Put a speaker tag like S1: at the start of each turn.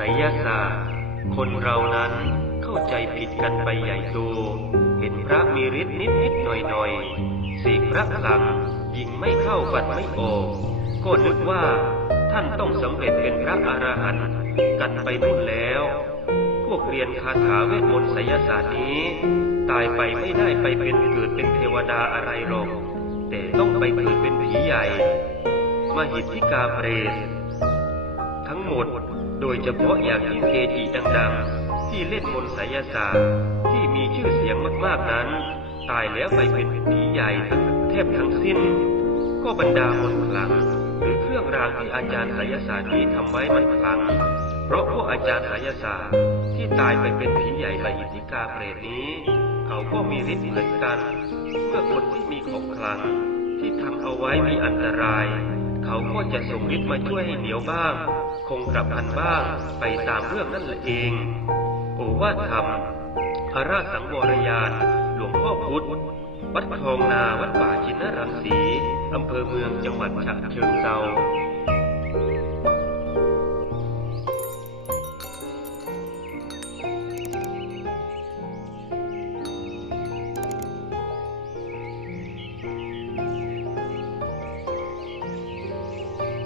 S1: ไสยศาสตร์ คนเรานั้นเข้าใจผิดกันไปใหญ่โต เห็นพระมีฤทธิ์นิดนิดๆหน่อยหน่อยๆสีพระหลังยิงไม่เข้าฟันไม่ออกก็นึกว่าท่านต้องสำเร็จเป็นพระอรหันต์กันไปนู่นแล้ว พวกเรียนคาถาเวทมนต์ไสยศาสตร์นี้ ตายไปไม่ได้ไปเป็นเกิดเป็นเทวดาอะไรหรอก แต่ต้องไปเกิดเป็นผีใหญ่มาหิทธิกาเปรต ทั้งหมด โดยเฉพาะอย่างยิ่งเกจิดังๆ ที่เล่นมนต์ไสยศาสตร์ที่มีชื่อเสียงมากๆนั้น ตายแล้วไปเป็นผีใหญ่แทบทั้งสิ้น ก็บรรดามนต์ขลังหรือเครื่องรางที่อาจารย์ไสยศาสตร์นี้ทำไว้มันขลัง เพราะพวกอาจารย์ไสยศาสตร์ที่ตายไปเป็นผีใหญ่ไปอิทธิกาเปรตนี้ เขาก็มีฤทธิ์เหมือนกัน เมื่อคนที่มีของขลังที่ทำเอาไว้มีอันตราย เขาก็จะส่งฤทธิ์มาช่วยให้เหนียวบ้าง คงกลับพันบ้างไปตามเรื่องนั่นแหละเอง โอวาทธรรมพระราชสังวรยาน หลวงพ่อพุธวัดคลองนา วัดป่าชินรังสี อำเภอเมืองจังหวัดฉะเชิงเทรา